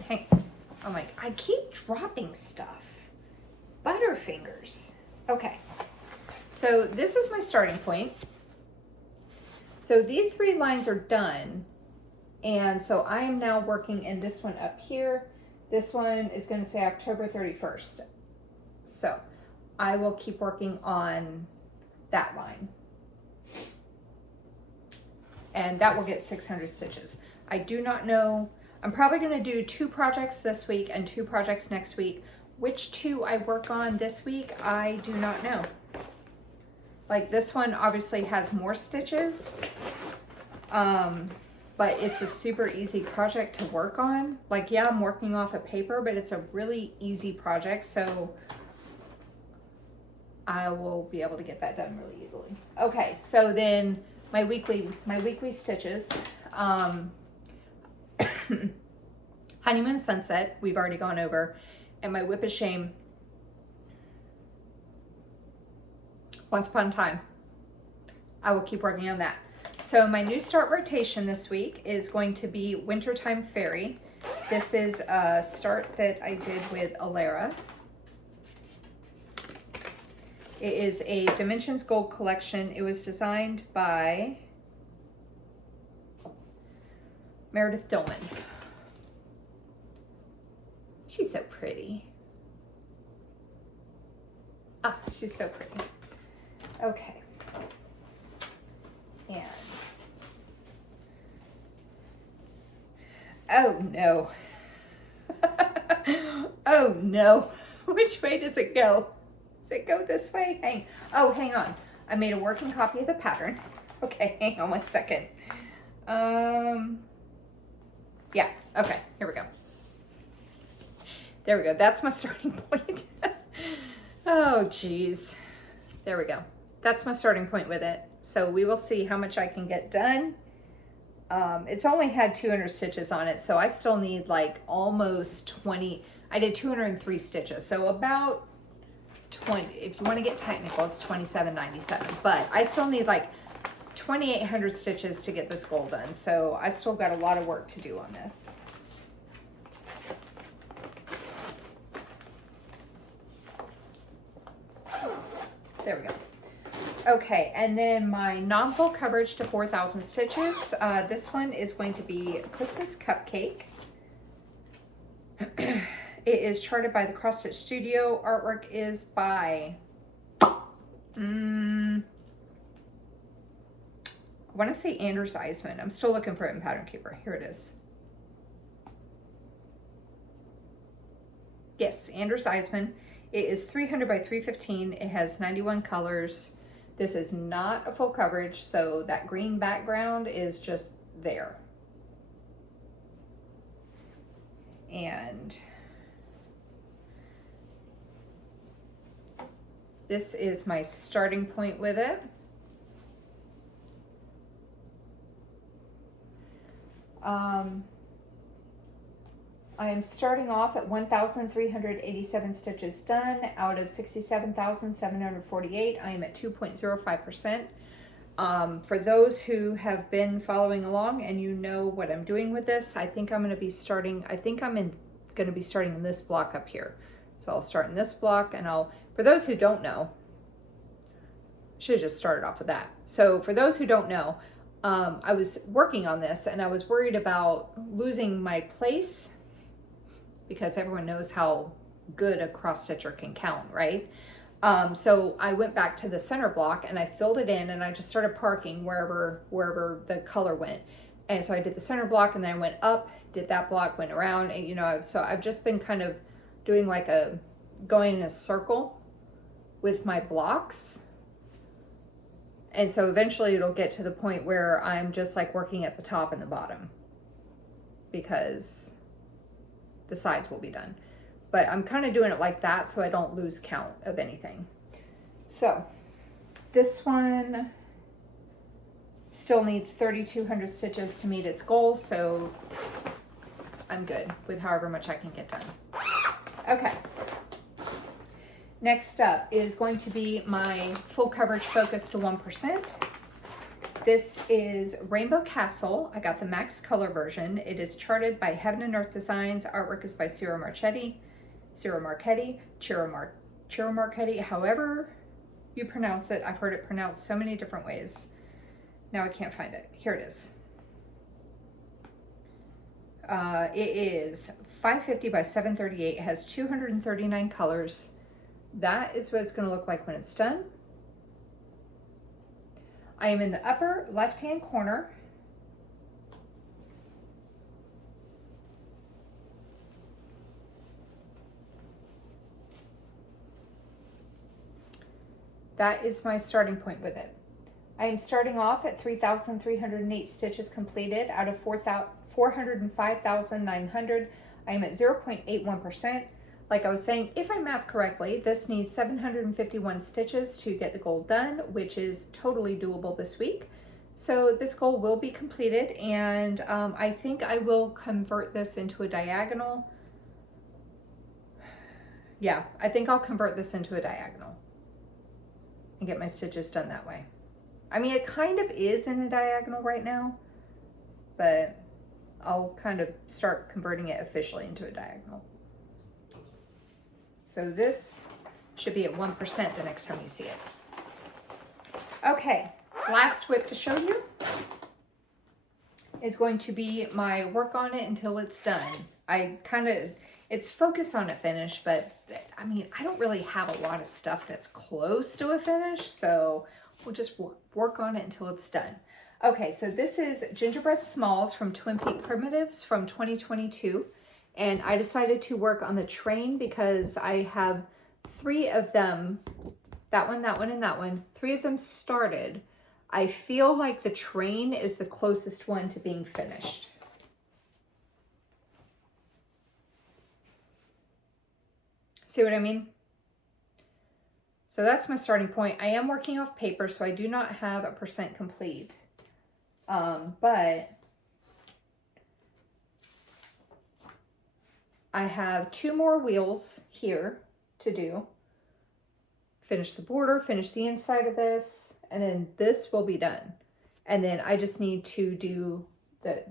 hey. Oh my, I keep dropping stuff. Butterfingers. Okay. So this is my starting point. So these 3 lines are done. And so I am now working in this one up here. This one is going to say October 31st. So I will keep working on that line. And that will get 600 stitches. I do not know. I'm probably going to do 2 projects this week and 2 projects next week. Which 2 I work on this week, I do not know. Like this one obviously has more stitches. But it's a super easy project to work on. Like, yeah, I'm working off of paper, but it's a really easy project, so I will be able to get that done really easily. Okay, so then my weekly stitches. Honeymoon Sunset, we've already gone over, and my Whip of Shame, Once Upon a Time. I will keep working on that. So my new start rotation this week is going to be Wintertime Fairy. This is a start that I did with Alara. It is a Dimensions Gold collection. It was designed by Meredith Dillman. She's so pretty. Ah, she's so pretty. Okay. And oh no. Oh no. Which way does it go? Does it go this way? Hang on. I made a working copy of the pattern. Okay, hang on 1 second. Yeah, okay, here we go. There we go. That's my starting point. Oh, geez. There we go. That's my starting point with it. So we will see how much I can get done. It's only had 200 stitches on it, so I still need like almost 20. I did 203 stitches, so about 20. If you want to get technical, it's 27.97. But I still need like 2,800 stitches to get this goal done. So I still got a lot of work to do on this. There we go. Okay, and then my non-full coverage to 4,000 stitches. This one is going to be Christmas Cupcake. It is charted by the Cross Stitch Studio. Artwork is by, I want to say Anders Eisman. I'm still looking for it in Pattern Keeper. Here it is. Yes, Anders Eisman. It is 300 by 315. It has 91 colors. This is not a full coverage, so that green background is just there. And this is my starting point with it. I am starting off at 1,387 stitches done out of 67,748. I am at 2.05%. For those who have been following along and you know what I'm doing with this, I think I'm going to be starting, going to be starting in this block up here. So I'll start in this block, and for those who don't know, should have just started off with that. So for those who don't know, I was working on this and I was worried about losing my place, because everyone knows how good a cross stitcher can count, right? So I went back to the center block and I filled it in, and I just started parking wherever the color went. And so I did the center block, and then I went up, did that block, went around, and so I've just been kind of doing like going in a circle with my blocks. And so eventually it'll get to the point where I'm just like working at the top and the bottom, because the sides will be done. But I'm kind of doing it like that so I don't lose count of anything. So this one still needs 3,200 stitches to meet its goal. So I'm good with however much I can get done. Okay. Next up is going to be my full coverage focus to 1%. This is Rainbow Castle. I got the max color version. It is charted by Heaven and Earth Designs. Artwork is by Ciro Marchetti, however you pronounce it. I've heard it pronounced so many different ways. Now I can't find it. Here it is. It is 550 by 738. It has 239 colors. That is what it's going to look like when it's done. I am in the upper left-hand corner. That is my starting point with it. I am starting off at 3,308 stitches completed out of 405,900. I am at 0.81%. Like I was saying, if I math correctly, this needs 751 stitches to get the goal done, which is totally doable this week. So this goal will be completed, and I think I will convert this into a diagonal. Yeah, I think I'll convert this into a diagonal and get my stitches done that way. I mean, it kind of is in a diagonal right now, but I'll kind of start converting it officially into a diagonal. So this should be at 1% the next time you see it. Okay, last whip to show you is going to be my work on it until it's done. It's focus on a finish, but I mean, I don't really have a lot of stuff that's close to a finish, so we'll just work on it until it's done. Okay, so this is Gingerbread Smalls from Twin Peak Primitives from 2022. And I decided to work on the train because I have 3 of them, that one, and that one. 3 of them started. I feel like the train is the closest one to being finished. See what I mean? So that's my starting point. I am working off paper, so I do not have a % complete. But I have 2 more wheels here to do. Finish the border, finish the inside of this, and then this will be done. And then I just need to do that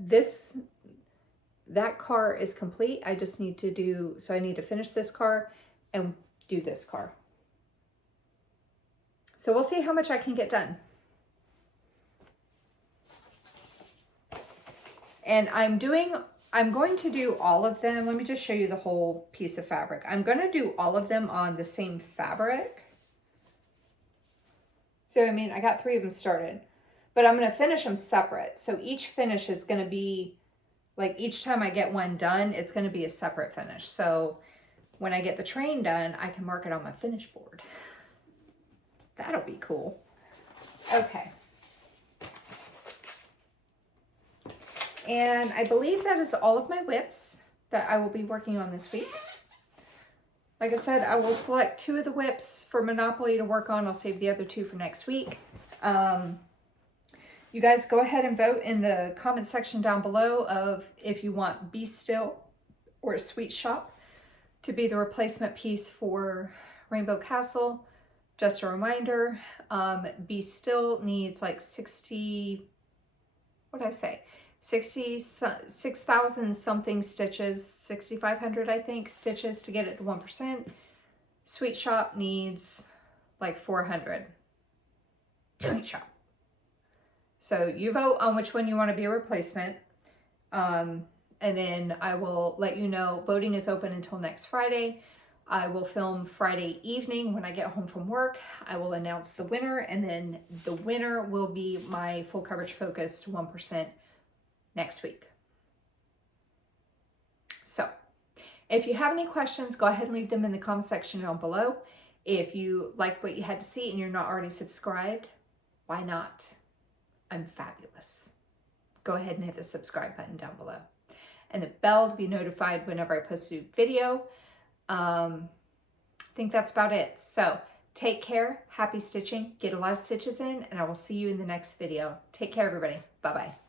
car is complete. I just need to do, so I need to finish this car and do this car. So we'll see how much I can get done. And I'm going to do all of them. Let me just show you the whole piece of fabric. I'm going to do all of them on the same fabric. So, I mean, I got 3 of them started, but I'm going to finish them separate. So each finish is going to be, like each time I get one done, it's going to be a separate finish. So when I get the train done, I can mark it on my finish board. That'll be cool. Okay. And I believe that is all of my whips that I will be working on this week. Like I said, I will select 2 of the whips for Monopoly to work on. I'll save the other 2 for next week. You guys go ahead and vote in the comment section down below of if you want Be Still or Sweet Shop to be the replacement piece for Rainbow Castle. Just a reminder, Be Still needs like 6,000 something stitches, 6,500 I think stitches to get it to 1%. Sweet Shop needs like 400. Sweet Shop. So you vote on which one you want to be a replacement. And then I will let you know. Voting is open until next Friday. I will film Friday evening when I get home from work. I will announce the winner, and then the winner will be my full coverage focused 1% next week. So if you have any questions, go ahead and leave them in the comment section down below. If you like what you had to see and you're not already subscribed, why not? I'm fabulous. Go ahead and hit the subscribe button down below and the bell to be notified whenever I post a new video. I think that's about it. So take care, happy stitching, get a lot of stitches in, and I will see you in the next video. Take care, everybody. Bye-bye.